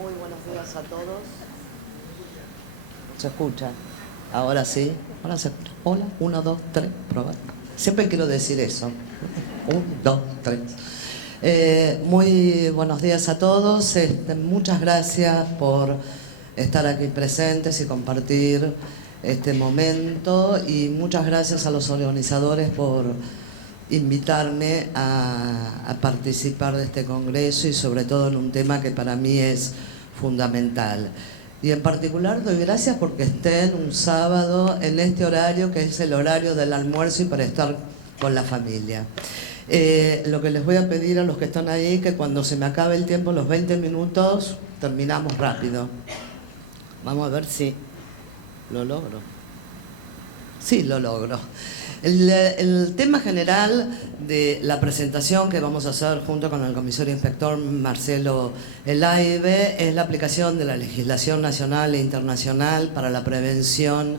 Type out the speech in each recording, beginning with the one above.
Muy buenos días a todos. ¿Se escucha? Ahora sí. Ahora se escucha. Hola, 1, 2, 3, probar. Siempre quiero decir eso. 1, 2, 3. Muy buenos días a todos. Muchas gracias por estar aquí presentes y compartir este momento. Y muchas gracias a los organizadores por invitarme a participar de este congreso y sobre todo en un tema que para mí es fundamental. Y en particular doy gracias porque estén un sábado en este horario que es el horario del almuerzo y para estar con la familia. Lo que les voy a pedir a los que están ahí, que cuando se me acabe el tiempo, los 20 minutos, terminamos rápido. Vamos a ver si lo logro. Sí, lo logro. El tema general de la presentación que vamos a hacer junto con el comisario inspector Marcelo Elaibe es la aplicación de la legislación nacional e internacional para la prevención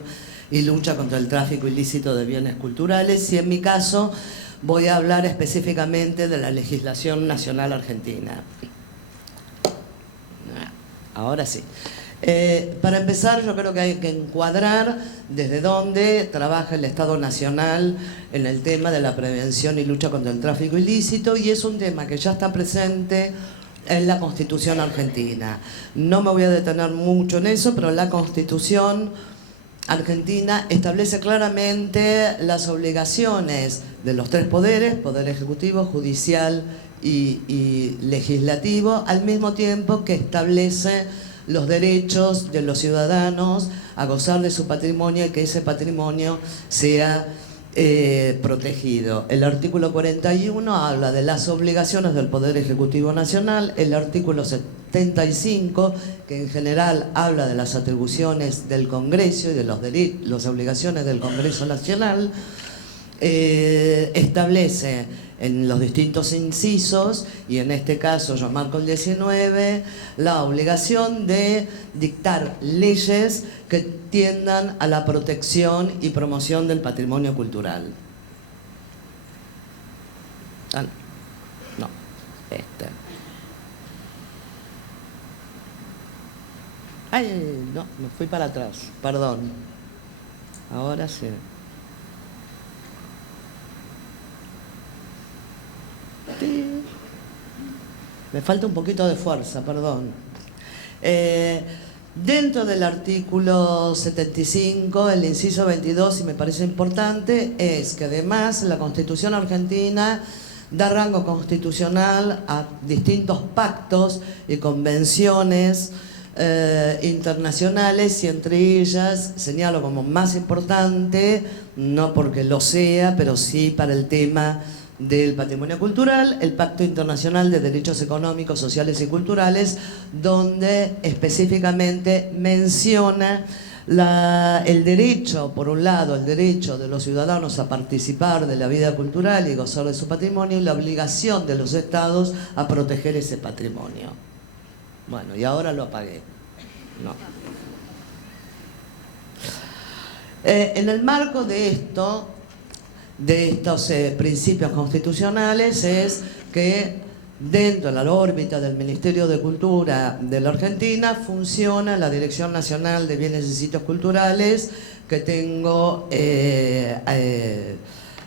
y lucha contra el tráfico ilícito de bienes culturales, y en mi caso voy a hablar específicamente de la legislación nacional argentina. Ahora sí. Para empezar, yo creo que hay que encuadrar desde dónde trabaja el Estado Nacional en el tema de la prevención y lucha contra el tráfico ilícito, y es un tema que ya está presente en la Constitución argentina. No me voy a detener mucho en eso, pero la Constitución argentina establece claramente las obligaciones de los tres poderes, poder ejecutivo, judicial y legislativo, al mismo tiempo que establece los derechos de los ciudadanos a gozar de su patrimonio y que ese patrimonio sea protegido. El artículo 41 habla de las obligaciones del Poder Ejecutivo Nacional, el artículo 75, que en general habla de las atribuciones del Congreso y de las obligaciones del Congreso Nacional, establece en los distintos incisos, y en este caso yo marco el 19, la obligación de dictar leyes que tiendan a la protección y promoción del patrimonio cultural. Ah, no, Ay, no, me fui para atrás, perdón. Ahora sí. Me falta un poquito de fuerza, perdón. Dentro del artículo 75, el inciso 22, y me parece importante, es que además la Constitución argentina da rango constitucional a distintos pactos y convenciones internacionales, y entre ellas señalo como más importante, no porque lo sea, pero sí para el tema del patrimonio cultural, el Pacto Internacional de Derechos Económicos, Sociales y Culturales, donde específicamente menciona el derecho, por un lado, el derecho de los ciudadanos a participar de la vida cultural y gozar de su patrimonio, y la obligación de los estados a proteger ese patrimonio. Bueno, y ahora lo apagué. No. En el marco de esto, de estos principios constitucionales, es que dentro de la órbita del Ministerio de Cultura de la Argentina funciona la Dirección Nacional de Bienes y Sitios Culturales, que tengo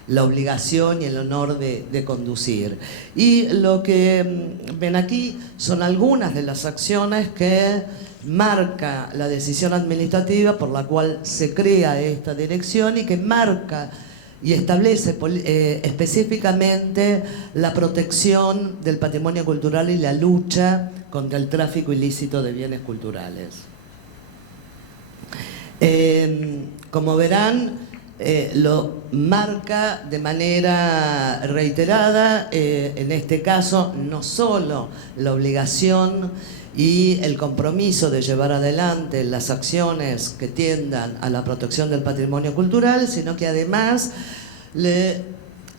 la obligación y el honor de conducir. Y lo que ven aquí son algunas de las acciones que marca la decisión administrativa por la cual se crea esta dirección, y que marca y establece específicamente la protección del patrimonio cultural y la lucha contra el tráfico ilícito de bienes culturales. Como verán, lo marca de manera reiterada, en este caso, no solo la obligación y el compromiso de llevar adelante las acciones que tiendan a la protección del patrimonio cultural, sino que además le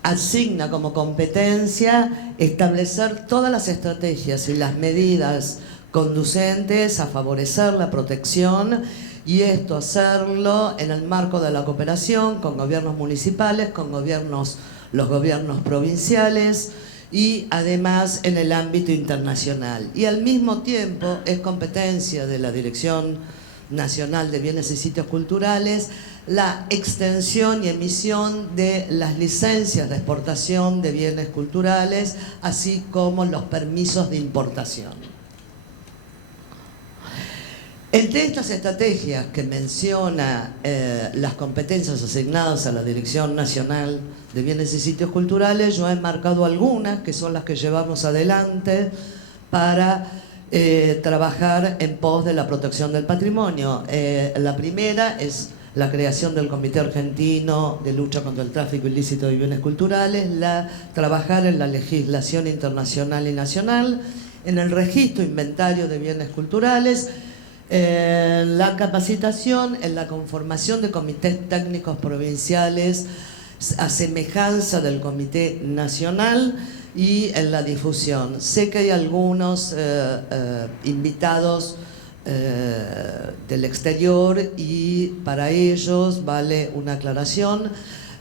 asigna como competencia establecer todas las estrategias y las medidas conducentes a favorecer la protección, y esto hacerlo en el marco de la cooperación con gobiernos municipales, con los gobiernos provinciales y además en el ámbito internacional. Y al mismo tiempo es competencia de la Dirección Nacional de Bienes y Sitios Culturales la extensión y emisión de las licencias de exportación de bienes culturales, así como los permisos de importación. Entre estas estrategias que menciona las competencias asignadas a la Dirección Nacional de Bienes y Sitios Culturales, yo he marcado algunas que son las que llevamos adelante para trabajar en pos de la protección del patrimonio. La primera es la creación del Comité Argentino de Lucha contra el Tráfico Ilícito de Bienes Culturales, trabajar en la legislación internacional y nacional, en el registro inventario de bienes culturales, la capacitación en la conformación de comités técnicos provinciales a semejanza del Comité Nacional y en la difusión. Sé que hay algunos invitados del exterior y para ellos vale una aclaración.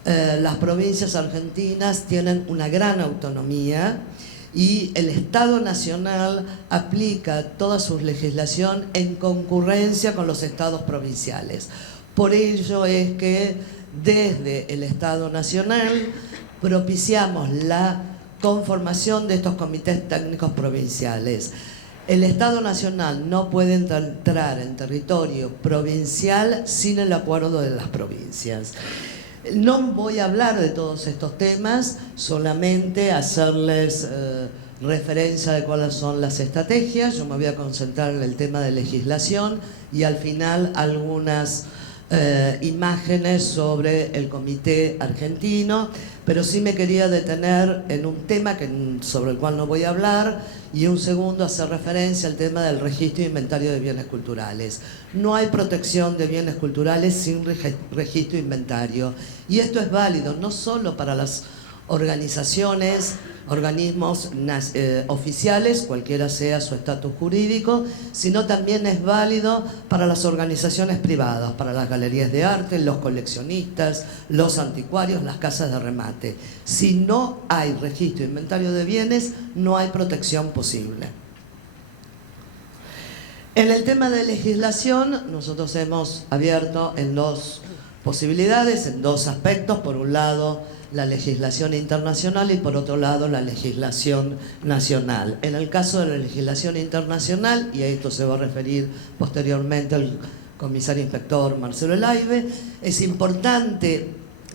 Las provincias argentinas tienen una gran autonomía y el Estado Nacional aplica toda su legislación en concurrencia con los estados provinciales. Por ello es que desde el Estado Nacional propiciamos la conformación de estos comités técnicos provinciales. El Estado Nacional no puede entrar en territorio provincial sin el acuerdo de las provincias. No voy a hablar de todos estos temas, solamente hacerles referencia de cuáles son las estrategias. Yo me voy a concentrar en el tema de legislación y al final algunas imágenes sobre el Comité Argentino, pero sí me quería detener en un tema sobre el cual no voy a hablar, y un segundo hacer referencia al tema del registro e inventario de bienes culturales. No hay protección de bienes culturales sin registro e inventario, y esto es válido no solo para las organizaciones, organismos oficiales, cualquiera sea su estatus jurídico, sino también es válido para las organizaciones privadas, para las galerías de arte, los coleccionistas, los anticuarios, las casas de remate. Si no hay registro e inventario de bienes, no hay protección posible. En el tema de legislación, nosotros hemos abierto en dos posibilidades, en dos aspectos. Por un lado, la legislación internacional y por otro lado la legislación nacional. En el caso de la legislación internacional, y a esto se va a referir posteriormente el comisario inspector Marcelo Elaibe, es importante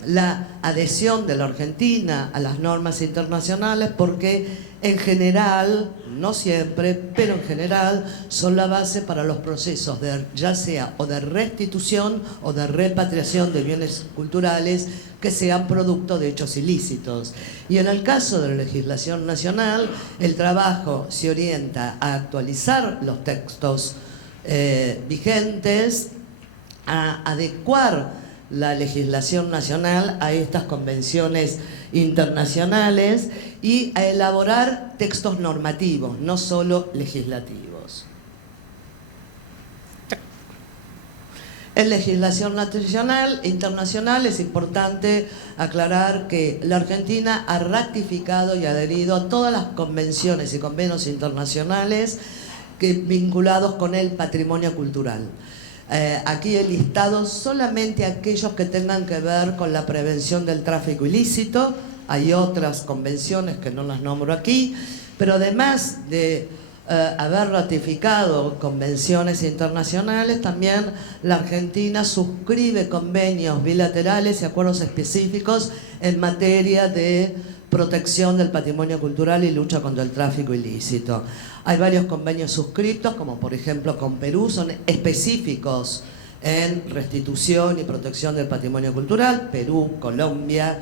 la adhesión de la Argentina a las normas internacionales porque en general, no siempre, pero en general son la base para los procesos ya sea o de restitución o de repatriación de bienes culturales que sean producto de hechos ilícitos. Y en el caso de la legislación nacional, el trabajo se orienta a actualizar los textos vigentes, a adecuar la legislación nacional a estas convenciones internacionales y a elaborar textos normativos, no solo legislativos. En legislación nacional e internacional es importante aclarar que la Argentina ha ratificado y adherido a todas las convenciones y convenios internacionales vinculados con el patrimonio cultural. Aquí he listado solamente aquellos que tengan que ver con la prevención del tráfico ilícito. Hay otras convenciones que no las nombro aquí, pero además de haber ratificado convenciones internacionales, también la Argentina suscribe convenios bilaterales y acuerdos específicos en materia de protección del patrimonio cultural y lucha contra el tráfico ilícito. Hay varios convenios suscritos, como por ejemplo con Perú, son específicos en restitución y protección del patrimonio cultural, Perú, Colombia.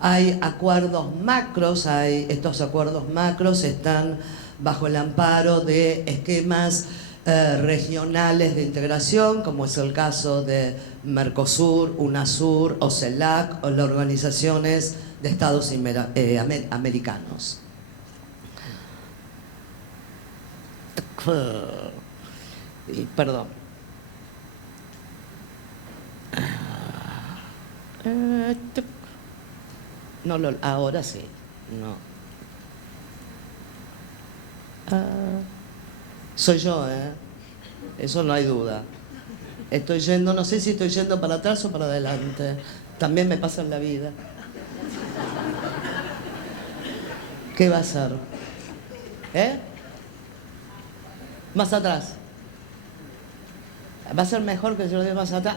Hay acuerdos macros, estos acuerdos macros están bajo el amparo de esquemas regionales de integración, como es el caso de Mercosur, UNASUR o CELAC, o las organizaciones de Estados americanos. Perdón. No, ahora sí. No. Soy yo, ¿eh? Eso no hay duda. Estoy yendo, no sé si estoy yendo para atrás o para adelante. También me pasa en la vida. ¿Qué va a ser? ¿Eh? Más atrás. ¿Va a ser mejor que yo lo diga más atrás?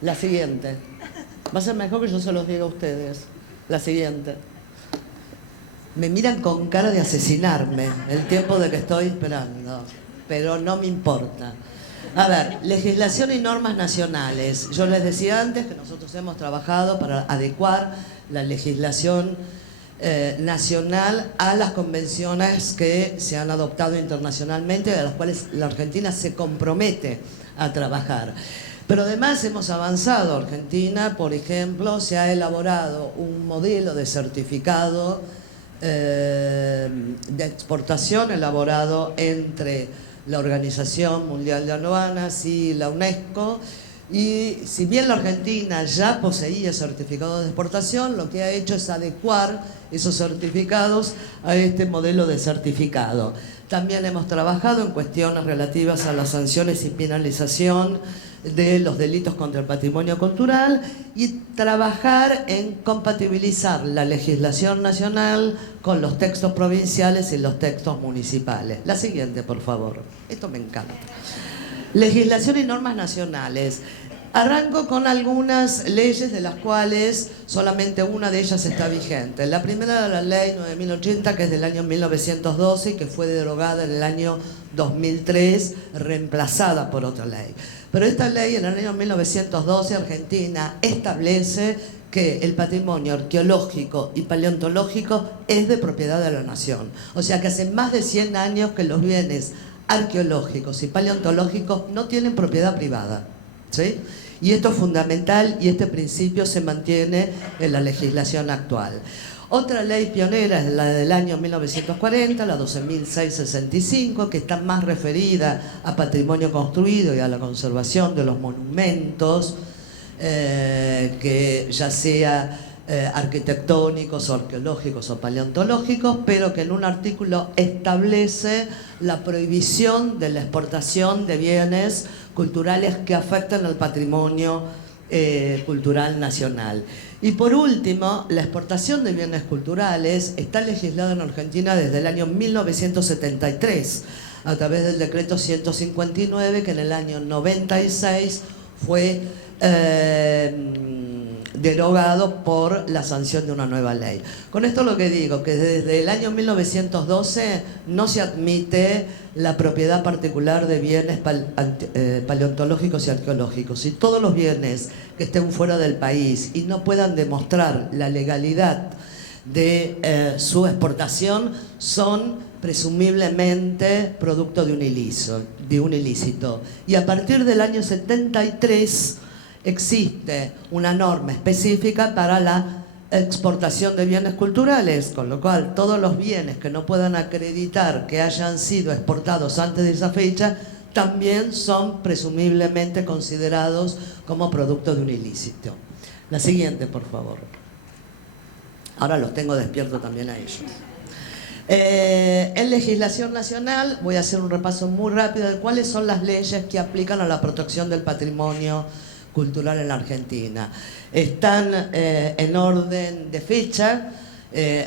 La siguiente. Va a ser mejor que yo se los diga a ustedes. La siguiente. Me miran con cara de asesinarme el tiempo de que estoy esperando, pero no me importa. A ver, legislación y normas nacionales. Yo les decía antes que nosotros hemos trabajado para adecuar la legislación nacional a las convenciones que se han adoptado internacionalmente, a las cuales la Argentina se compromete a trabajar. Pero además hemos avanzado. Argentina, por ejemplo, se ha elaborado un modelo de certificado de exportación elaborado entre la Organización Mundial de Aduanas y la UNESCO, y si bien la Argentina ya poseía certificados de exportación, lo que ha hecho es adecuar esos certificados a este modelo de certificado. También hemos trabajado en cuestiones relativas a las sanciones y penalización de los delitos contra el patrimonio cultural y trabajar en compatibilizar la legislación nacional con los textos provinciales y los textos municipales. La siguiente, por favor. Esto me encanta. Legislación y normas nacionales. Arranco con algunas leyes de las cuales solamente una de ellas está vigente. La primera era la ley 9080, que es del año 1912 y que fue derogada en el año 2003, reemplazada por otra ley. Pero esta ley, en el año 1912, Argentina establece que el patrimonio arqueológico y paleontológico es de propiedad de la nación. O sea que hace más de 100 años que los bienes arqueológicos y paleontológicos no tienen propiedad privada, ¿sí? Y esto es fundamental y este principio se mantiene en la legislación actual. Otra ley pionera es la del año 1940, la 12.665, que está más referida a patrimonio construido y a la conservación de los monumentos, que ya sea arquitectónicos, o arqueológicos o paleontológicos, pero que en un artículo establece la prohibición de la exportación de bienes culturales que afectan al patrimonio cultural nacional. Y por último, la exportación de bienes culturales está legislada en Argentina desde el año 1973, a través del decreto 159, que en el año 96 fue derogado por la sanción de una nueva ley. Con esto lo que digo, que desde el año 1912 no se admite la propiedad particular de bienes paleontológicos y arqueológicos. Y todos los bienes que estén fuera del país y no puedan demostrar la legalidad de su exportación son presumiblemente producto de un ilícito. Y a partir del año 73 existe una norma específica para la exportación de bienes culturales, con lo cual todos los bienes que no puedan acreditar que hayan sido exportados antes de esa fecha también son presumiblemente considerados como producto de un ilícito. La siguiente, por favor. Ahora los tengo despiertos también a ellos. En legislación nacional voy a hacer un repaso muy rápido de cuáles son las leyes que aplican a la protección del patrimonio cultural en la Argentina. Están en orden de fecha,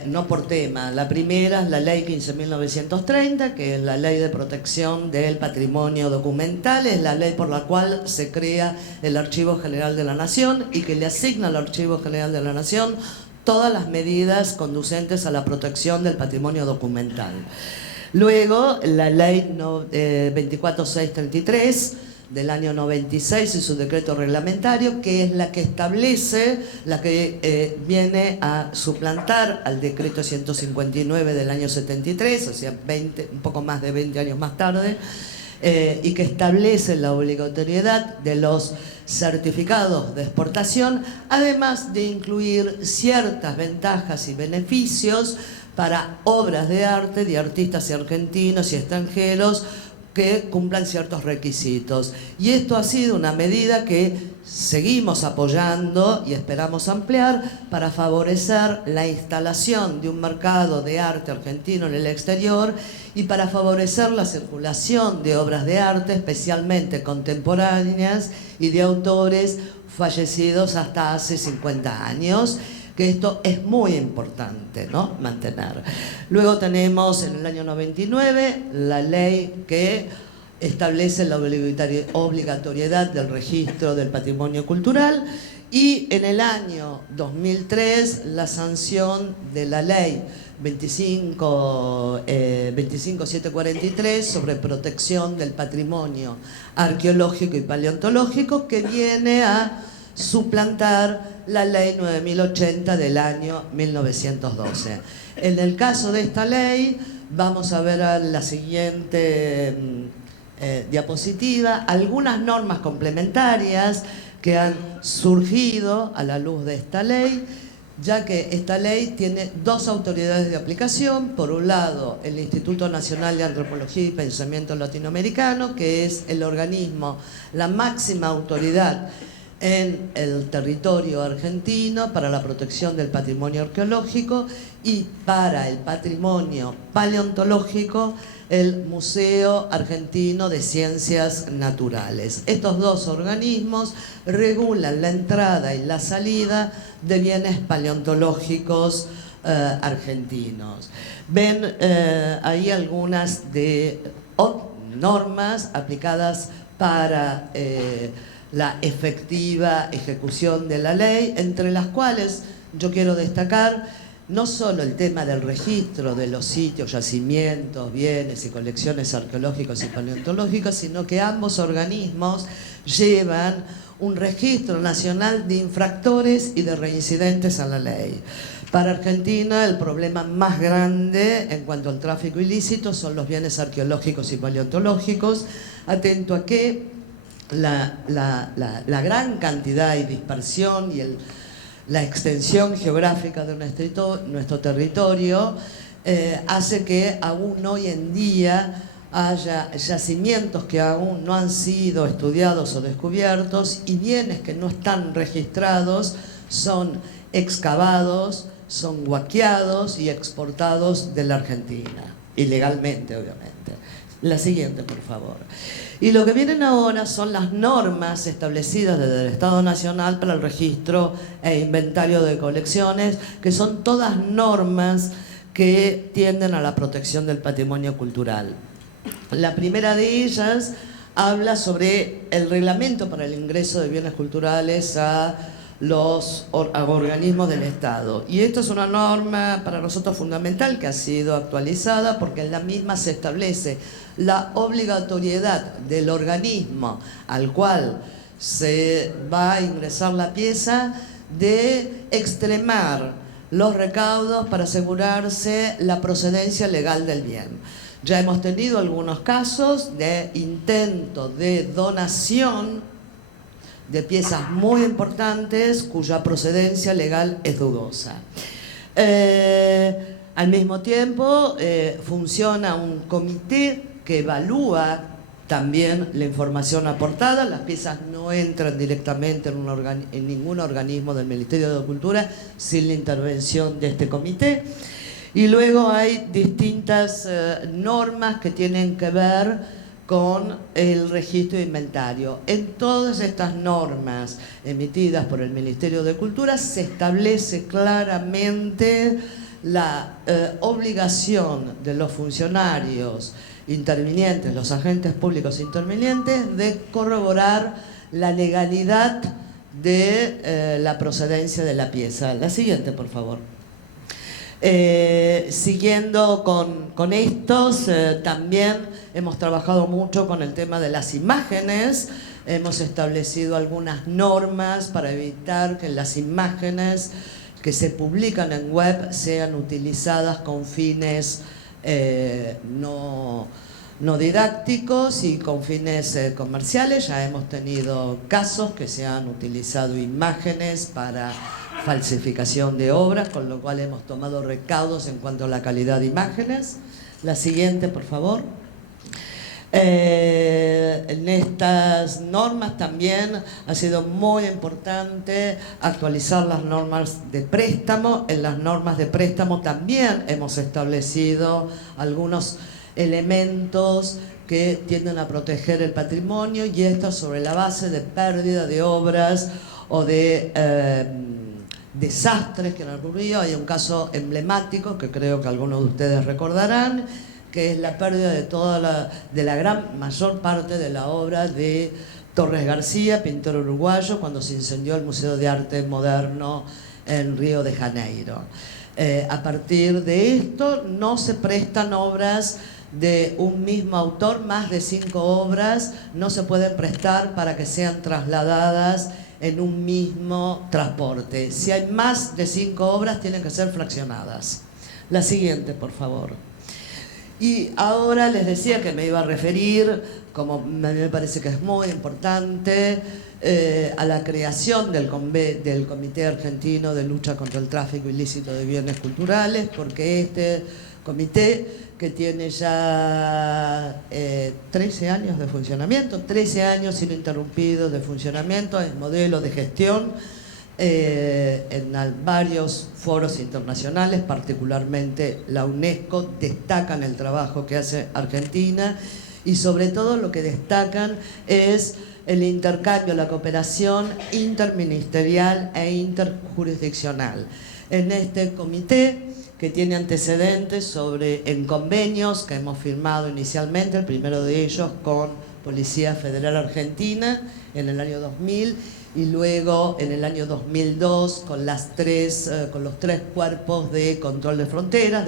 no por tema. La primera es la ley 15.930, que es la ley de protección del patrimonio documental, es la ley por la cual se crea el Archivo General de la Nación y que le asigna al Archivo General de la Nación todas las medidas conducentes a la protección del patrimonio documental. Luego, la ley 24633 del año 96 y su decreto reglamentario, que es la que establece, la que viene a suplantar al decreto 159 del año 73, o sea, un poco más de 20 años más tarde, y que establece la obligatoriedad de los certificados de exportación, además de incluir ciertas ventajas y beneficios para obras de arte de artistas argentinos y extranjeros que cumplan ciertos requisitos. Y esto ha sido una medida que seguimos apoyando y esperamos ampliar para favorecer la instalación de un mercado de arte argentino en el exterior y para favorecer la circulación de obras de arte, especialmente contemporáneas y de autores fallecidos hasta hace 50 años, que esto es muy importante, ¿no?, mantener. Luego tenemos en el año 99 la ley que establece la obligatoriedad del registro del patrimonio cultural y en el año 2003 la sanción de la ley 25743 sobre protección del patrimonio arqueológico y paleontológico, que viene a suplantar la ley 9080 del año 1912. En el caso de esta ley, vamos a ver a la siguiente diapositiva algunas normas complementarias que han surgido a la luz de esta ley, ya que esta ley tiene dos autoridades de aplicación. Por un lado, el Instituto Nacional de Antropología y Pensamiento Latinoamericano, que es el organismo, la máxima autoridad en el territorio argentino para la protección del patrimonio arqueológico, y para el patrimonio paleontológico el Museo Argentino de Ciencias Naturales. Estos dos organismos regulan la entrada y la salida de bienes paleontológicos argentinos. Ven ahí algunas de normas aplicadas para la efectiva ejecución de la ley, entre las cuales yo quiero destacar no solo el tema del registro de los sitios, yacimientos, bienes y colecciones arqueológicas y paleontológicas, sino que ambos organismos llevan un registro nacional de infractores y de reincidentes a la ley. Para Argentina, el problema más grande en cuanto al tráfico ilícito son los bienes arqueológicos y paleontológicos, atento a que la gran cantidad y dispersión y la extensión geográfica de nuestro territorio hace que aún hoy en día haya yacimientos que aún no han sido estudiados o descubiertos, y bienes que no están registrados son excavados, son huaqueados y exportados de la Argentina, ilegalmente, obviamente. La siguiente, por favor. Y lo que vienen ahora son las normas establecidas desde el Estado Nacional para el registro e inventario de colecciones, que son todas normas que tienden a la protección del patrimonio cultural. La primera de ellas habla sobre el reglamento para el ingreso de bienes culturales a los organismos del Estado. Y esto es una norma para nosotros fundamental, que ha sido actualizada porque en la misma se establece la obligatoriedad del organismo al cual se va a ingresar la pieza de extremar los recaudos para asegurarse la procedencia legal del bien. Ya hemos tenido algunos casos de intento de donación de piezas muy importantes cuya procedencia legal es dudosa. Al mismo tiempo, funciona un comité que evalúa también la información aportada. Las piezas no entran directamente en ningún organismo del Ministerio de Cultura sin la intervención de este comité. Y luego hay distintas normas que tienen que ver con el registro de inventario. En todas estas normas emitidas por el Ministerio de Cultura se establece claramente la obligación de los funcionarios intervinientes, los agentes públicos intervinientes, de corroborar la legalidad de la procedencia de la pieza. La siguiente, por favor. Siguiendo con estos, también hemos trabajado mucho con el tema de las imágenes. Hemos establecido algunas normas para evitar que las imágenes que se publican en web sean utilizadas con fines no didácticos y con fines comerciales. Ya hemos tenido casos que se han utilizado imágenes para falsificación de obras, con lo cual hemos tomado recaudos en cuanto a la calidad de imágenes. La siguiente, por favor. En estas normas también ha sido muy importante actualizar las normas de préstamo. En las normas de préstamo también hemos establecido algunos elementos que tienden a proteger el patrimonio, y esto sobre la base de pérdida de obras o de desastres que han ocurrido. Hay un caso emblemático que creo que algunos de ustedes recordarán, que es la pérdida de la gran mayor parte de la obra de Torres García, pintor uruguayo, cuando se incendió el Museo de Arte Moderno en Río de Janeiro. A partir de esto no se prestan obras de un mismo autor, más de 5 obras no se pueden prestar para que sean trasladadas en un mismo transporte. Si hay más de 5 obras, tienen que ser fraccionadas. La siguiente, por favor. Y ahora les decía que me iba a referir, como a mí me parece que es muy importante, a la creación del Comité Argentino de Lucha contra el Tráfico Ilícito de Bienes Culturales, porque este comité, que tiene ya 13 años de funcionamiento, 13 años ininterrumpidos de funcionamiento, es modelo de gestión en varios foros internacionales, particularmente la UNESCO, destacan el trabajo que hace Argentina, y sobre todo lo que destacan es el intercambio, la cooperación interministerial e interjurisdiccional. En este comité, que tiene antecedentes en convenios que hemos firmado inicialmente, el primero de ellos con Policía Federal Argentina en el año 2000, y luego en el año 2002 con los 3 cuerpos de control de frontera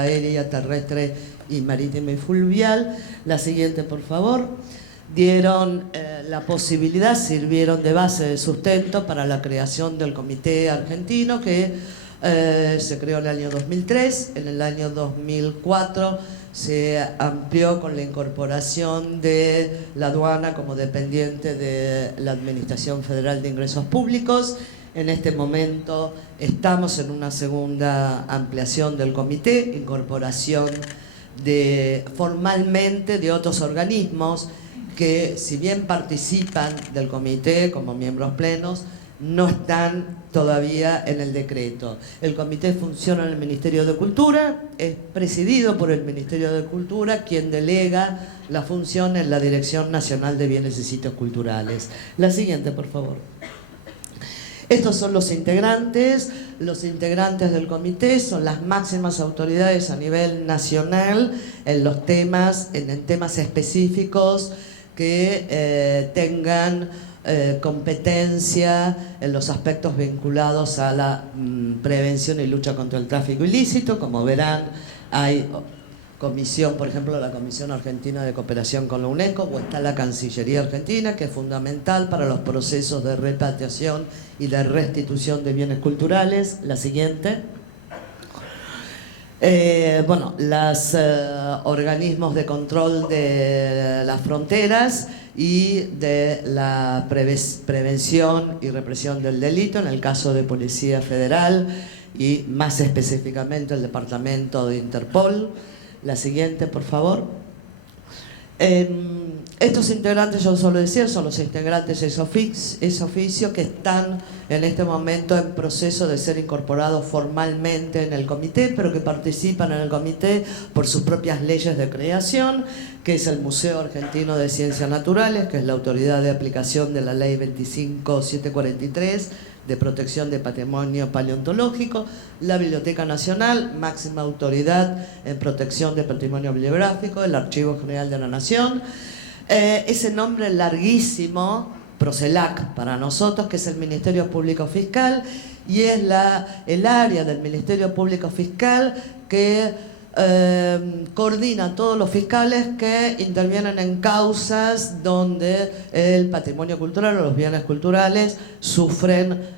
aérea, terrestre y marítima y fluvial. La siguiente, por favor. Dieron la posibilidad, sirvieron de base de sustento para la creación del Comité Argentino, que se creó en el año 2003, en el año 2004 se amplió con la incorporación de la aduana como dependiente de la Administración Federal de Ingresos Públicos. En este momento estamos en una segunda ampliación del comité, incorporación formalmente de otros organismos que, si bien participan del comité como miembros plenos, no están todavía en el decreto. El comité funciona en el Ministerio de Cultura, es presidido por el Ministerio de Cultura, quien delega la función en la Dirección Nacional de Bienes y Sitios Culturales. La siguiente, por favor. Estos son los integrantes. Los integrantes del comité son las máximas autoridades a nivel nacional en los temas, en temas específicos que tengan competencia en los aspectos vinculados a la prevención y lucha contra el tráfico ilícito. Como verán, hay comisión, por ejemplo, la Comisión Argentina de Cooperación con la UNESCO, o está la Cancillería Argentina, que es fundamental para los procesos de repatriación y de restitución de bienes culturales. La siguiente. Bueno, los organismos de control de las fronteras y de la prevención y represión del delito, en el caso de Policía Federal y más específicamente el Departamento de Interpol. La siguiente, por favor. Estos integrantes, yo solo decía, son los integrantes ex oficio que están en este momento en proceso de ser incorporados formalmente en el comité, pero que participan en el comité por sus propias leyes de creación, que es el Museo Argentino de Ciencias Naturales, que es la autoridad de aplicación de la Ley 25743 de protección de patrimonio paleontológico, la Biblioteca Nacional, máxima autoridad en protección de patrimonio bibliográfico, el Archivo General de la Nación, ese nombre larguísimo, PROCELAC para nosotros, que es el Ministerio Público Fiscal, y es el área del Ministerio Público Fiscal que coordina a todos los fiscales que intervienen en causas donde el patrimonio cultural o los bienes culturales sufren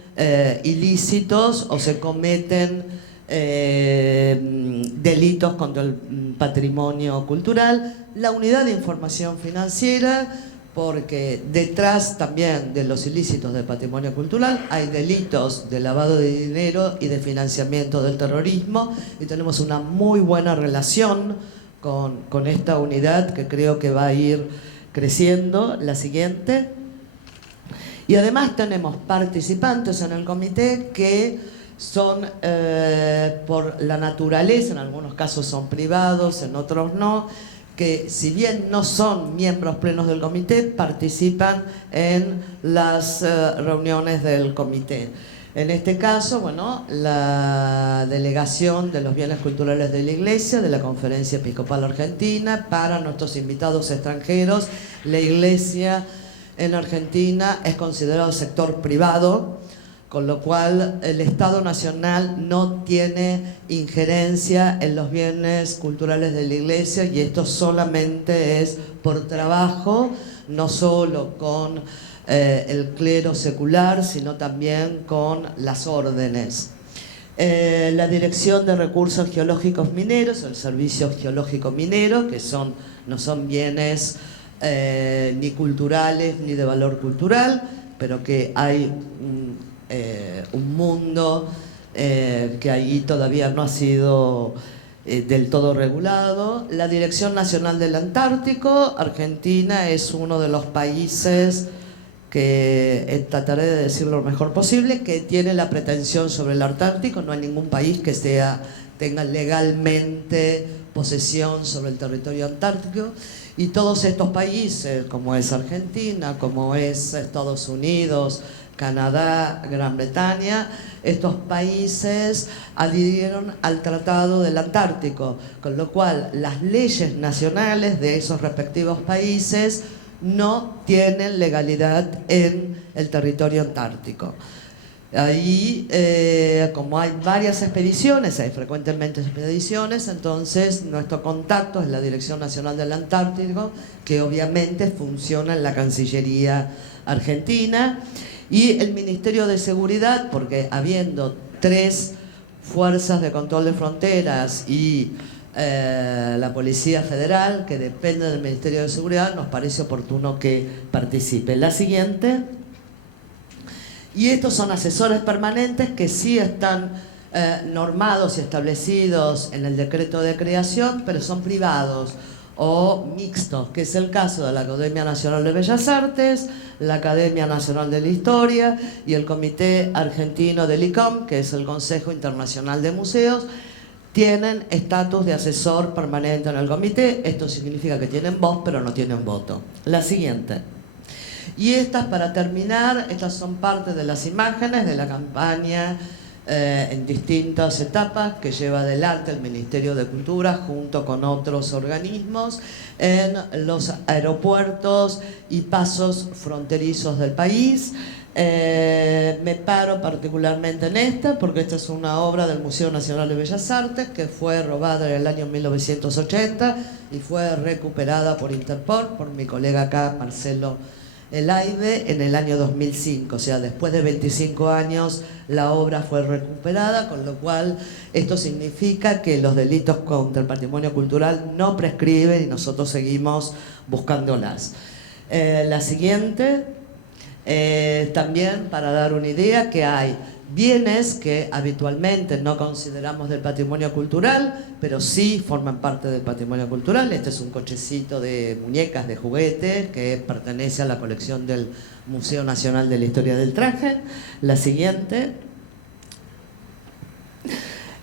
ilícitos o se cometen delitos contra el patrimonio cultural. La unidad de información financiera, porque detrás también de los ilícitos del patrimonio cultural hay delitos de lavado de dinero y de financiamiento del terrorismo, y tenemos una muy buena relación con esta unidad que creo que va a ir creciendo. La siguiente. Y además tenemos participantes en el comité que son, por la naturaleza, en algunos casos son privados, en otros no, que si bien no son miembros plenos del comité, participan en las reuniones del comité. En este caso, bueno, la delegación de los bienes culturales de la Iglesia, de la Conferencia Episcopal Argentina, para nuestros invitados extranjeros. La Iglesia en Argentina es considerado sector privado, con lo cual el Estado Nacional no tiene injerencia en los bienes culturales de la Iglesia, y esto solamente es por trabajo, no solo con el clero secular, sino también con las órdenes. La Dirección de Recursos Geológicos Mineros, el Servicio Geológico Minero, que no son bienes ni culturales ni de valor cultural, pero que hay un mundo que ahí todavía no ha sido del todo regulado. La Dirección Nacional del Antártico, Argentina es uno de los países que trataré de decirlo lo mejor posible, que tiene la pretensión sobre el Antártico. No hay ningún país que tenga legalmente posesión sobre el territorio antártico, y todos estos países, como es Argentina, como es Estados Unidos, Canadá, Gran Bretaña, estos países adhirieron al Tratado del Antártico, con lo cual las leyes nacionales de esos respectivos países no tienen legalidad en el territorio antártico. Ahí, como hay varias expediciones, hay frecuentemente expediciones, entonces nuestro contacto es la Dirección Nacional del Antártico, que obviamente funciona en la Cancillería Argentina, y el Ministerio de Seguridad, porque habiendo 3 fuerzas de control de fronteras y la Policía Federal, que depende del Ministerio de Seguridad, nos parece oportuno que participe. La siguiente. Y estos son asesores permanentes que sí están normados y establecidos en el decreto de creación, pero son privados o mixtos, que es el caso de la Academia Nacional de Bellas Artes, la Academia Nacional de la Historia y el Comité Argentino del ICOM, que es el Consejo Internacional de Museos. Tienen estatus de asesor permanente en el comité. Esto significa que tienen voz, pero no tienen voto. La siguiente. Y estas, para terminar, estas son parte de las imágenes de la campaña en distintas etapas que lleva adelante el Ministerio de Cultura junto con otros organismos en los aeropuertos y pasos fronterizos del país. Me paro particularmente en esta porque esta es una obra del Museo Nacional de Bellas Artes que fue robada en el año 1980 y fue recuperada por Interpol, por mi colega acá, Marcelo Elaibe, en el año 2005. O sea, después de 25 años la obra fue recuperada, con lo cual esto significa que los delitos contra el patrimonio cultural no prescriben y nosotros seguimos buscándolas. La siguiente. También para dar una idea que hay bienes que habitualmente no consideramos del patrimonio cultural, pero sí forman parte del patrimonio cultural. Este es un cochecito de muñecas de juguete que pertenece a la colección del Museo Nacional de la Historia del Traje. La siguiente.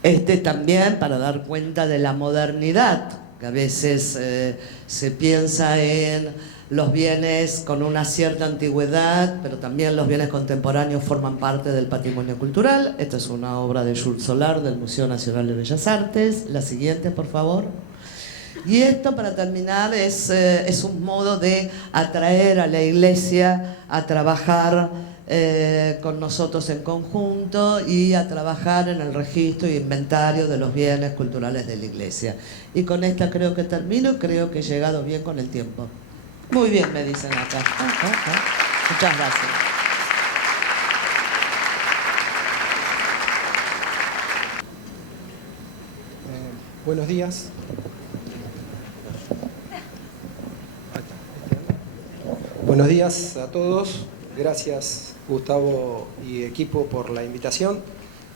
Este también para dar cuenta de la modernidad, que a veces se piensa en los bienes con una cierta antigüedad, pero también los bienes contemporáneos forman parte del patrimonio cultural. Esta es una obra de Jules Solar del Museo Nacional de Bellas Artes. La siguiente, por favor. Y esto, para terminar, es un modo de atraer a la Iglesia a trabajar con nosotros en conjunto y a trabajar en el registro y inventario de los bienes culturales de la Iglesia. Y con esta creo que termino, creo que he llegado bien con el tiempo. Muy bien, me dicen acá. Muchas gracias. Buenos días. Buenos días a todos. Gracias, Gustavo y equipo, por la invitación.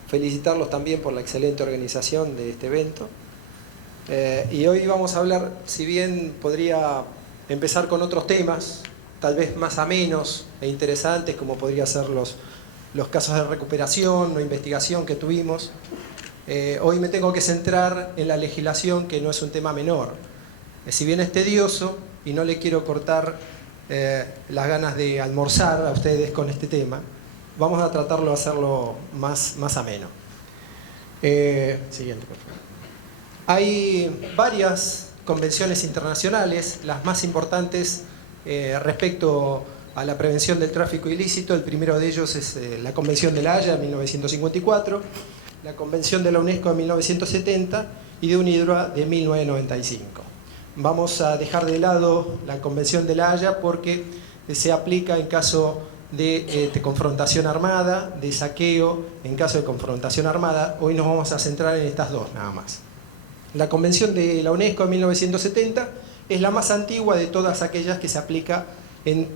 Felicitarlos también por la excelente organización de este evento. Y hoy vamos a hablar, si bien podría empezar con otros temas, tal vez más amenos e interesantes, como podría ser los casos de recuperación o investigación que tuvimos, hoy me tengo que centrar en la legislación, que no es un tema menor. Si bien es tedioso, y no le quiero cortar las ganas de almorzar a ustedes con este tema, vamos a tratarlo de hacerlo más ameno. Siguiente, por favor. Hay varias convenciones internacionales, las más importantes respecto a la prevención del tráfico ilícito. El primero de ellos es la Convención de La Haya de 1954, la Convención de la UNESCO de 1970 y de UNIDROIT de 1995. Vamos a dejar de lado la Convención de La Haya porque se aplica en caso de confrontación armada, de saqueo, en caso de confrontación armada. Hoy nos vamos a centrar en estas dos nada más. La Convención de la UNESCO de 1970 es la más antigua de todas aquellas que se aplica en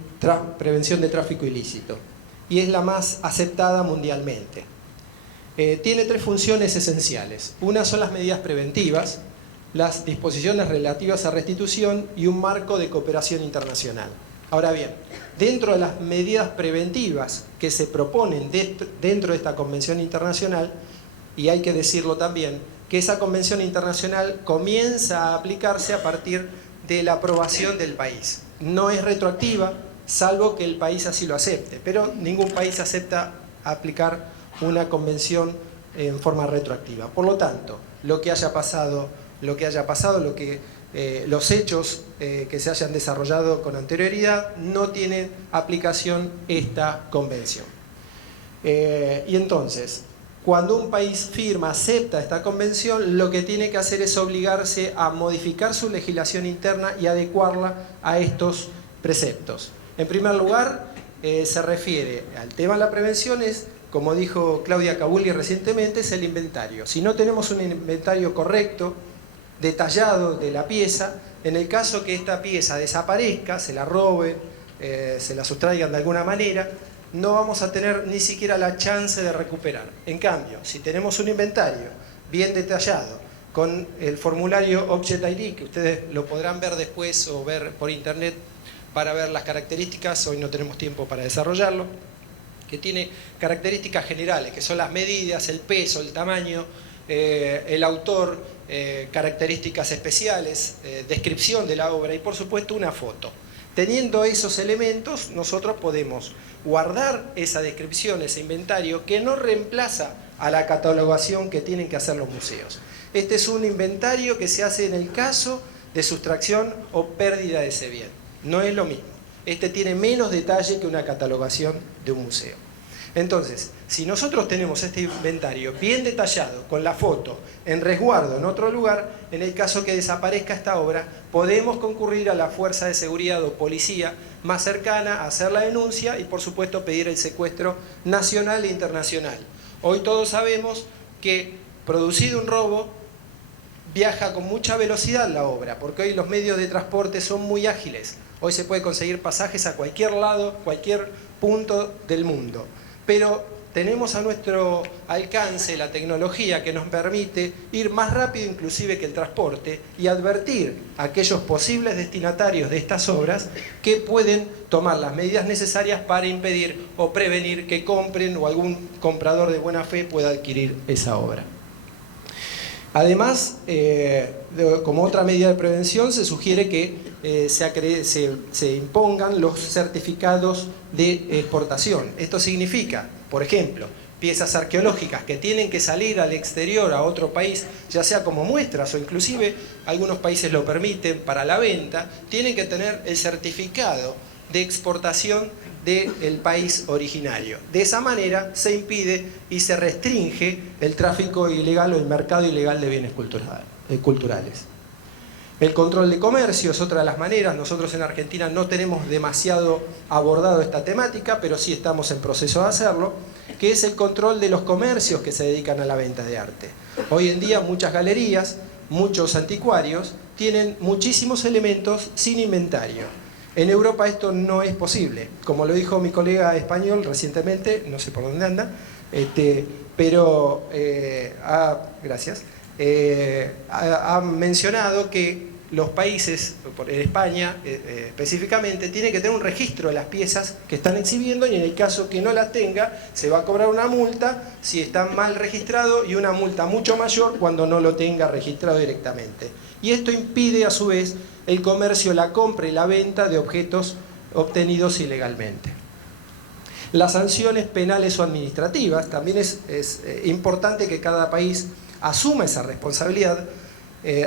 prevención de tráfico ilícito y es la más aceptada mundialmente. Tiene tres funciones esenciales. Una son las medidas preventivas, las disposiciones relativas a restitución y un marco de cooperación internacional. Ahora bien, dentro de las medidas preventivas que se proponen dentro de esta convención internacional, y hay que decirlo también, que esa convención internacional comienza a aplicarse a partir de la aprobación del país. No es retroactiva, salvo que el país así lo acepte, pero ningún país acepta aplicar una convención en forma retroactiva. Por lo tanto, los hechos que se hayan desarrollado con anterioridad no tienen aplicación esta convención. Y entonces, cuando un país firma, acepta esta convención, lo que tiene que hacer es obligarse a modificar su legislación interna y adecuarla a estos preceptos. En primer lugar, se refiere al tema de la prevención, como dijo Claudia Cabulli recientemente, es el inventario. Si no tenemos un inventario correcto, detallado de la pieza, en el caso que esta pieza desaparezca, se la robe, se la sustraigan de alguna manera, no vamos a tener ni siquiera la chance de recuperar. En cambio, si tenemos un inventario bien detallado, con el formulario Object ID, que ustedes lo podrán ver después o ver por internet para ver las características, hoy no tenemos tiempo para desarrollarlo, que tiene características generales, que son las medidas, el peso, el tamaño, el autor, características especiales, descripción de la obra y por supuesto una foto. Teniendo esos elementos, nosotros podemos guardar esa descripción, ese inventario, que no reemplaza a la catalogación que tienen que hacer los museos. Este es un inventario que se hace en el caso de sustracción o pérdida de ese bien. No es lo mismo. Este tiene menos detalle que una catalogación de un museo. Entonces, si nosotros tenemos este inventario bien detallado, con la foto, en resguardo en otro lugar, en el caso que desaparezca esta obra, podemos concurrir a la fuerza de seguridad o policía más cercana a hacer la denuncia y, por supuesto, pedir el secuestro nacional e internacional. Hoy todos sabemos que, producido un robo, viaja con mucha velocidad la obra, porque hoy los medios de transporte son muy ágiles. Hoy se puede conseguir pasajes a cualquier lado, cualquier punto del mundo. Pero tenemos a nuestro alcance la tecnología que nos permite ir más rápido inclusive que el transporte y advertir a aquellos posibles destinatarios de estas obras que pueden tomar las medidas necesarias para impedir o prevenir que compren o algún comprador de buena fe pueda adquirir esa obra. Además, como otra medida de prevención, se sugiere que se impongan los certificados de exportación. Esto significa, por ejemplo, piezas arqueológicas que tienen que salir al exterior, a otro país, ya sea como muestras o inclusive algunos países lo permiten para la venta, tienen que tener el certificado de exportación del país originario. De esa manera se impide y se restringe el tráfico ilegal o el mercado ilegal de bienes culturales. El control de comercio es otra de las maneras. Nosotros en Argentina no tenemos demasiado abordado esta temática, pero sí estamos en proceso de hacerlo, que es el control de los comercios que se dedican a la venta de arte. Hoy en día muchas galerías, muchos anticuarios, tienen muchísimos elementos sin inventario. En Europa esto no es posible. Como lo dijo mi colega español recientemente, no sé por dónde anda, gracias. ha mencionado que los países, en España específicamente, tienen que tener un registro de las piezas que están exhibiendo y en el caso que no las tenga, se va a cobrar una multa si están mal registrados y una multa mucho mayor cuando no lo tenga registrado directamente. Y esto impide a su vez el comercio, la compra y la venta de objetos obtenidos ilegalmente. Las sanciones penales o administrativas, también es importante que cada país asuma esa responsabilidad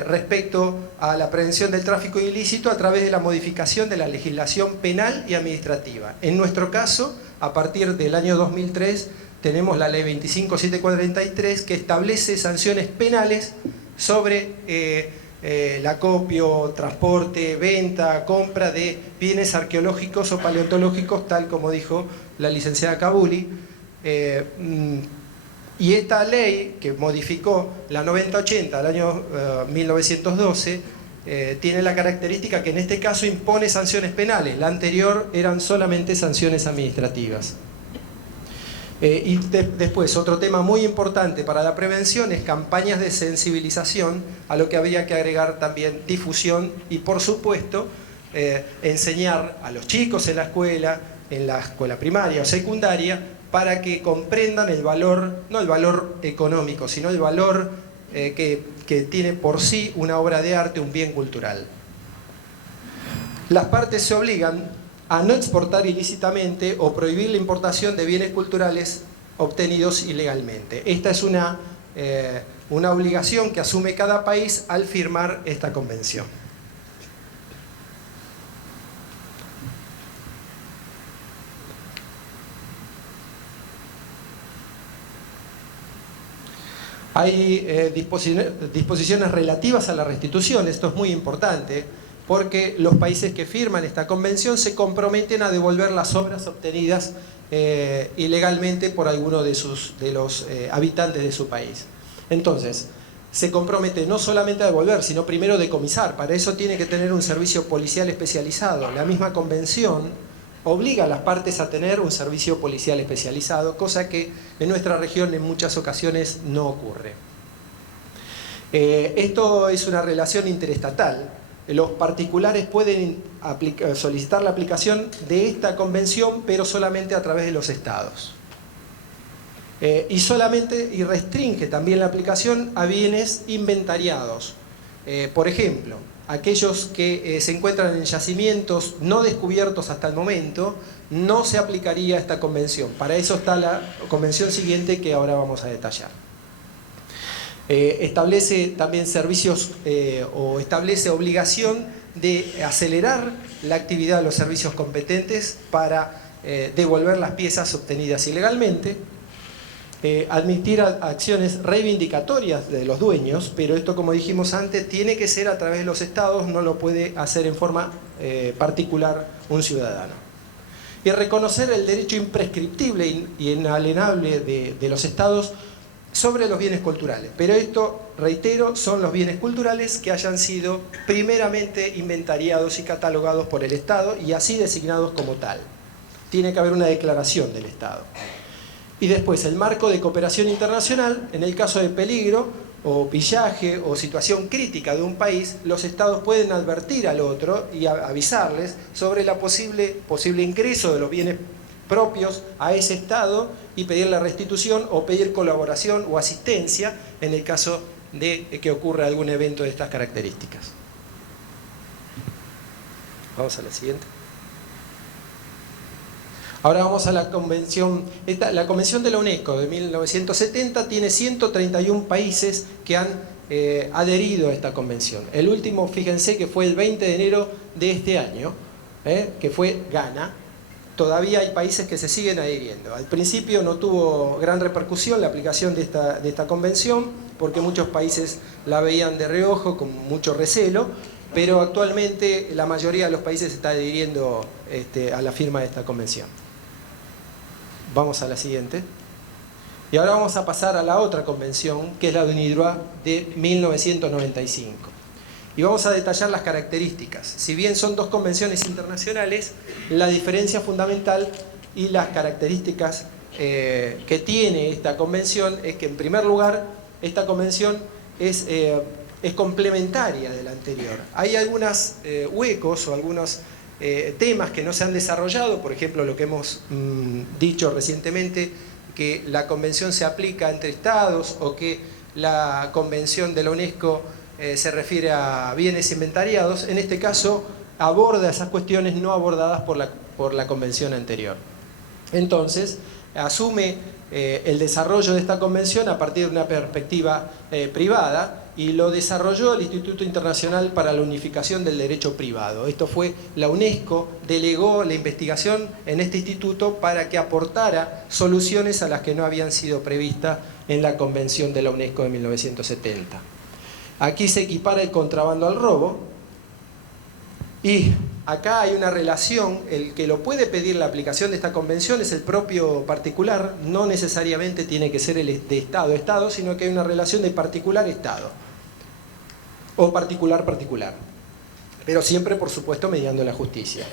respecto a la prevención del tráfico ilícito a través de la modificación de la legislación penal y administrativa. En nuestro caso, a partir del año 2003, tenemos la ley 25743 que establece sanciones penales sobre el acopio, transporte, venta, compra de bienes arqueológicos o paleontológicos, tal como dijo la licenciada Cabuli. Y esta ley, que modificó la 9080 del año 1912, tiene la característica que en este caso impone sanciones penales. La anterior eran solamente sanciones administrativas. Y después, otro tema muy importante para la prevención es campañas de sensibilización, a lo que habría que agregar también difusión y, por supuesto, enseñar a los chicos en la escuela primaria o secundaria, para que comprendan el valor, no el valor económico, sino el valor que tiene por sí una obra de arte, un bien cultural. Las partes se obligan a no exportar ilícitamente o prohibir la importación de bienes culturales obtenidos ilegalmente. Esta es una obligación que asume cada país al firmar esta convención. Hay disposiciones relativas a la restitución. Esto es muy importante porque los países que firman esta convención se comprometen a devolver las obras obtenidas ilegalmente por alguno de los habitantes de su país. Entonces, se compromete no solamente a devolver, sino primero a decomisar. Para eso tiene que tener un servicio policial especializado. La misma convención obliga a las partes a tener un servicio policial especializado, cosa que en nuestra región en muchas ocasiones no ocurre. Esto es una relación interestatal. Los particulares pueden solicitar la aplicación de esta convención, pero solamente a través de los estados. Y restringe también la aplicación a bienes inventariados. Por ejemplo, aquellos que se encuentran en yacimientos no descubiertos hasta el momento, no se aplicaría esta convención. Para eso está la convención siguiente que ahora vamos a detallar. Establece también servicios o establece obligación de acelerar la actividad de los servicios competentes para devolver las piezas obtenidas ilegalmente. Admitir acciones reivindicatorias de los dueños, pero esto, como dijimos antes, tiene que ser a través de los estados, no lo puede hacer en forma particular un ciudadano. Y reconocer el derecho imprescriptible y inalienable de los estados sobre los bienes culturales. Pero esto, reitero, son los bienes culturales que hayan sido primeramente inventariados y catalogados por el Estado y así designados como tal. Tiene que haber una declaración del Estado. Y después el marco de cooperación internacional. En el caso de peligro o pillaje o situación crítica de un país, los estados pueden advertir al otro y avisarles sobre la posible ingreso de los bienes propios a ese estado y pedir la restitución o pedir colaboración o asistencia en el caso de que ocurra algún evento de estas características. Vamos a la siguiente. Ahora vamos a la convención. La convención de la UNESCO de 1970 tiene 131 países que han adherido a esta convención. El último, fíjense, que fue el 20 de enero de este año, que fue Ghana. Todavía hay países que se siguen adhiriendo. Al principio no tuvo gran repercusión la aplicación de esta convención, porque muchos países la veían de reojo, con mucho recelo, pero actualmente la mayoría de los países está adhiriendo a la firma de esta convención. Vamos a la siguiente. Y ahora vamos a pasar a la otra convención, que es la de UNIDROIT de 1995. Y vamos a detallar las características. Si bien son dos convenciones internacionales, la diferencia fundamental y las características que tiene esta convención es que, en primer lugar, esta convención es complementaria de la anterior. Hay algunos huecos o algunos temas que no se han desarrollado, por ejemplo, lo que hemos dicho recientemente, que la convención se aplica entre estados o que la convención de la UNESCO se refiere a bienes inventariados. En este caso aborda esas cuestiones no abordadas por la convención anterior. Entonces, asume el desarrollo de esta convención a partir de una perspectiva privada, y lo desarrolló el Instituto Internacional para la Unificación del Derecho Privado. Esto fue, la UNESCO delegó la investigación en este instituto para que aportara soluciones a las que no habían sido previstas en la Convención de la UNESCO de 1970. Aquí se equipara el contrabando al robo, y acá hay una relación. El que lo puede pedir la aplicación de esta convención es el propio particular, no necesariamente tiene que ser el de Estado a Estado, sino que hay una relación de particular a Estado, o particular-particular, pero siempre, por supuesto, mediando la justicia.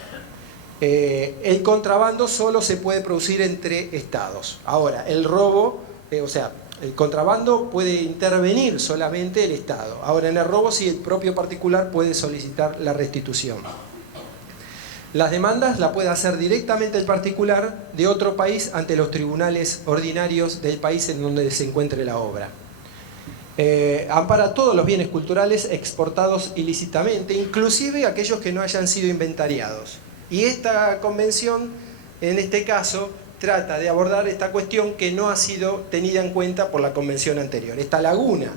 El contrabando solo se puede producir entre Estados. Ahora, el robo, el contrabando puede intervenir solamente el Estado. Ahora, en el robo sí, el propio particular puede solicitar la restitución. Las demandas la puede hacer directamente el particular de otro país ante los tribunales ordinarios del país en donde se encuentre la obra. Ampara todos los bienes culturales exportados ilícitamente, inclusive aquellos que no hayan sido inventariados. Y esta convención, en este caso, trata de abordar esta cuestión que no ha sido tenida en cuenta por la convención anterior. Esta laguna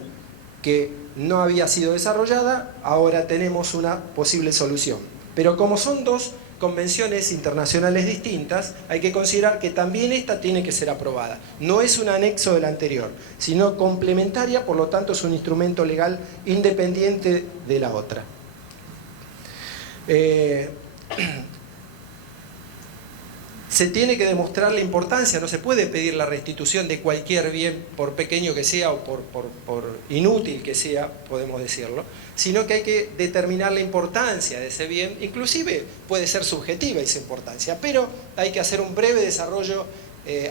que no había sido desarrollada, ahora tenemos una posible solución. Pero como son dos convenciones internacionales distintas, hay que considerar que también esta tiene que ser aprobada. No es un anexo de la anterior, sino complementaria, por lo tanto es un instrumento legal independiente de la otra. Se tiene que demostrar la importancia, no se puede pedir la restitución de cualquier bien, por pequeño que sea o por inútil que sea, podemos decirlo, sino que hay que determinar la importancia de ese bien. Inclusive puede ser subjetiva esa importancia, pero hay que hacer un breve desarrollo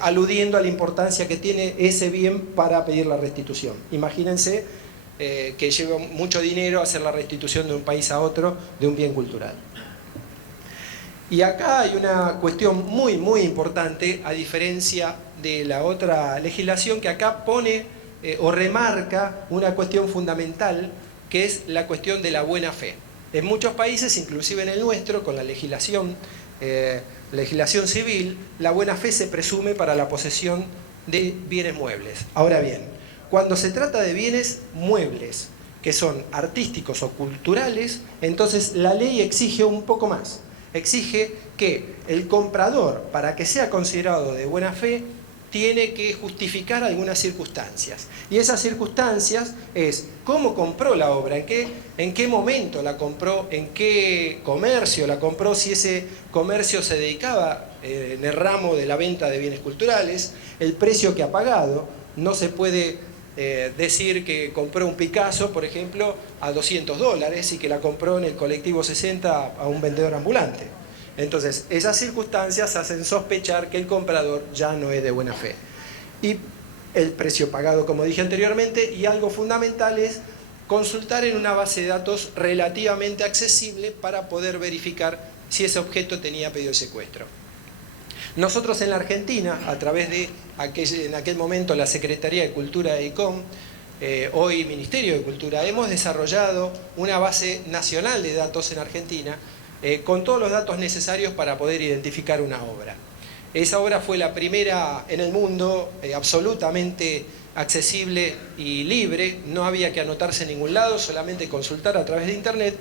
aludiendo a la importancia que tiene ese bien para pedir la restitución. Imagínense que lleva mucho dinero hacer la restitución de un país a otro de un bien cultural. Y acá hay una cuestión muy, muy importante, a diferencia de la otra legislación, que acá pone o remarca una cuestión fundamental, que es la cuestión de la buena fe. En muchos países, inclusive en el nuestro, con la legislación civil, la buena fe se presume para la posesión de bienes muebles. Ahora bien, cuando se trata de bienes muebles, que son artísticos o culturales, entonces la ley exige un poco más. Exige que el comprador, para que sea considerado de buena fe, tiene que justificar algunas circunstancias. Y esas circunstancias es cómo compró la obra, en qué momento la compró, en qué comercio la compró, si ese comercio se dedicaba en el ramo de la venta de bienes culturales, el precio que ha pagado. No se puede decir que compró un Picasso, por ejemplo, a $200 y que la compró en el colectivo 60 a un vendedor ambulante. Entonces, esas circunstancias hacen sospechar que el comprador ya no es de buena fe. Y el precio pagado, como dije anteriormente, y algo fundamental es consultar en una base de datos relativamente accesible para poder verificar si ese objeto tenía pedido de secuestro. Nosotros en la Argentina, a través de en aquel momento la Secretaría de Cultura de ICOM, hoy Ministerio de Cultura, hemos desarrollado una base nacional de datos en Argentina con todos los datos necesarios para poder identificar una obra. Esa obra fue la primera en el mundo absolutamente accesible y libre, no había que anotarse en ningún lado, solamente consultar a través de internet.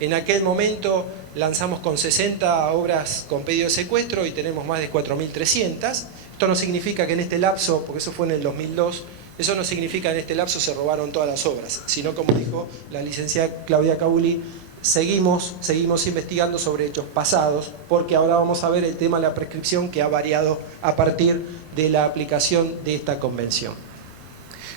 En aquel momento lanzamos con 60 obras con pedido de secuestro y tenemos más de 4.300. Esto no significa que en este lapso, porque eso fue en el 2002, eso no significa que en este lapso se robaron todas las obras, sino, como dijo la licenciada Claudia Cabuli, seguimos investigando sobre hechos pasados, porque ahora vamos a ver el tema de la prescripción, que ha variado a partir de la aplicación de esta convención.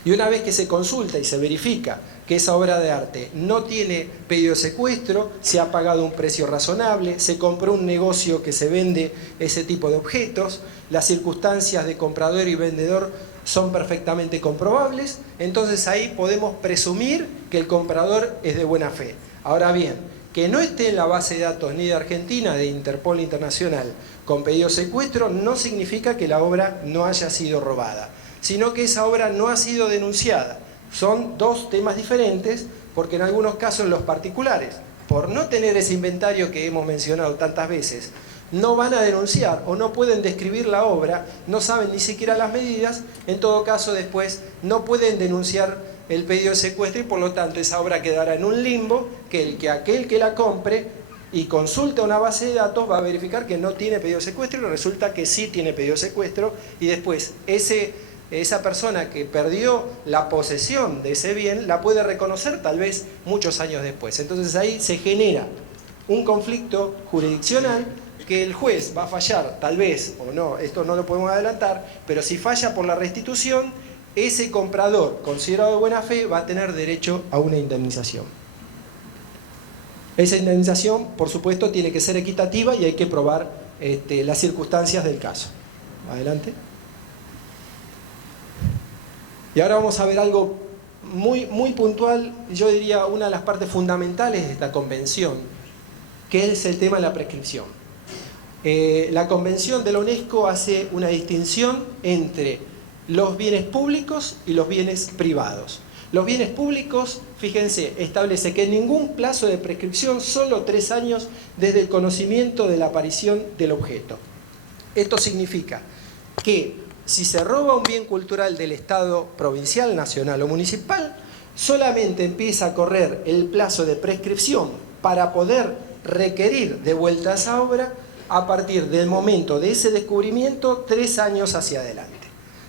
Y una vez que se consulta y se verifica que esa obra de arte no tiene pedido de secuestro, se ha pagado un precio razonable, se compró un negocio que se vende ese tipo de objetos, las circunstancias de comprador y vendedor son perfectamente comprobables, entonces ahí podemos presumir que el comprador es de buena fe. Ahora bien, que no esté en la base de datos ni de Argentina, de Interpol Internacional, con pedido de secuestro, no significa que la obra no haya sido robada, sino que esa obra no ha sido denunciada. Son dos temas diferentes, porque en algunos casos los particulares, por no tener ese inventario que hemos mencionado tantas veces, no van a denunciar o no pueden describir la obra, no saben ni siquiera las medidas, en todo caso después no pueden denunciar el pedido de secuestro y por lo tanto esa obra quedará en un limbo que aquel que la compre y consulta una base de datos va a verificar que no tiene pedido de secuestro y resulta que sí tiene pedido de secuestro y después esa persona que perdió la posesión de ese bien la puede reconocer tal vez muchos años después. Entonces ahí se genera un conflicto jurisdiccional que el juez va a fallar, tal vez, o no, esto no lo podemos adelantar, pero si falla por la restitución, ese comprador considerado de buena fe va a tener derecho a una indemnización. Esa indemnización, por supuesto, tiene que ser equitativa y hay que probar las circunstancias del caso. Adelante. Y ahora vamos a ver algo muy puntual, yo diría una de las partes fundamentales de esta convención, que es el tema de la prescripción. La convención de la UNESCO hace una distinción entre los bienes públicos y los bienes privados. Los bienes públicos, fíjense, establece que en ningún plazo de prescripción, solo 3 años desde el conocimiento de la aparición del objeto. Esto significa que si se roba un bien cultural del Estado provincial, nacional o municipal, solamente empieza a correr el plazo de prescripción para poder requerir de vuelta esa obra a partir del momento de ese descubrimiento 3 años hacia adelante.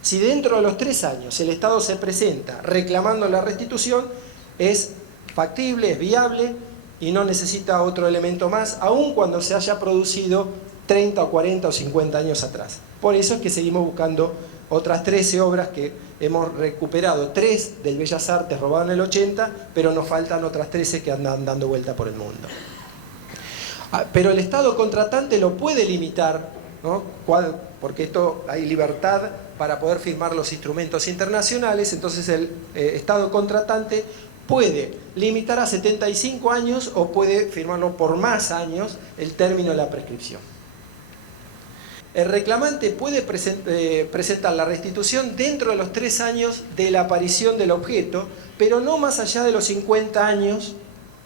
Si dentro de los 3 años el Estado se presenta reclamando la restitución, es factible, es viable y no necesita otro elemento más, aun cuando se haya producido 30 o 40 o 50 años atrás. Por eso es que seguimos buscando otras 13 obras que hemos recuperado, 3 del Bellas Artes robadas en el 80, pero nos faltan otras 13 que andan dando vuelta por el mundo. Pero el Estado contratante lo puede limitar, ¿no? Porque esto hay libertad para poder firmar los instrumentos internacionales, entonces el Estado contratante puede limitar a 75 años o puede firmarlo por más años el término de la prescripción. El reclamante puede presentar la restitución dentro de los 3 años de la aparición del objeto, pero no más allá de los 50 años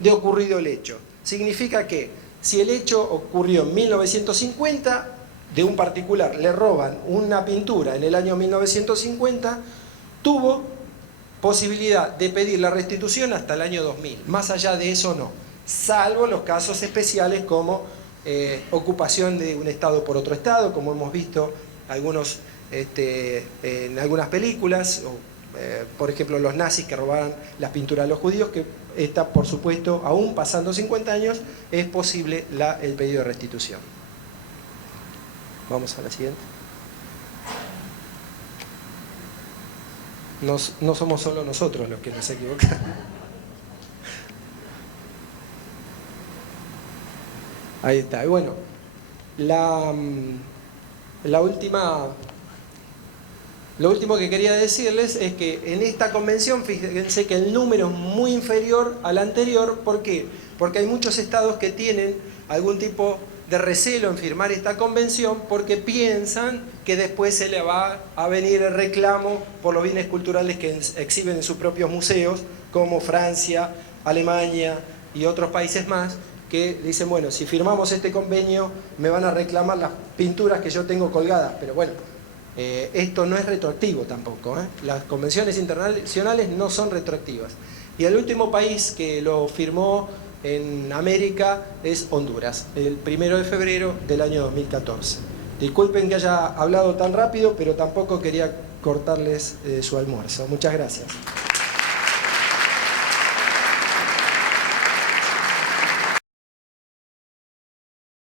de ocurrido el hecho. Significa que si el hecho ocurrió en 1950, de un particular le roban una pintura en el año 1950, tuvo posibilidad de pedir la restitución hasta el año 2000. Más allá de eso no, salvo los casos especiales como ocupación de un estado por otro estado, como hemos visto en algunas películas, por ejemplo los nazis que robaban las pinturas a los judíos, que esta, por supuesto, aún pasando 50 años, es posible el pedido de restitución. Vamos a la siguiente. No somos solo nosotros los que nos equivocamos. Ahí está. Y bueno, lo último que quería decirles es que en esta convención, fíjense que el número es muy inferior al anterior. ¿Por qué? Porque hay muchos estados que tienen algún tipo de recelo en firmar esta convención porque piensan que después se le va a venir el reclamo por los bienes culturales que exhiben en sus propios museos, como Francia, Alemania y otros países más, que dicen, bueno, si firmamos este convenio me van a reclamar las pinturas que yo tengo colgadas. Pero bueno, esto no es retroactivo tampoco, ¿eh? Las convenciones internacionales no son retroactivas. Y el último país que lo firmó en América es Honduras, el 1 de febrero del año 2014. Disculpen que haya hablado tan rápido, pero tampoco quería cortarles su almuerzo. Muchas gracias.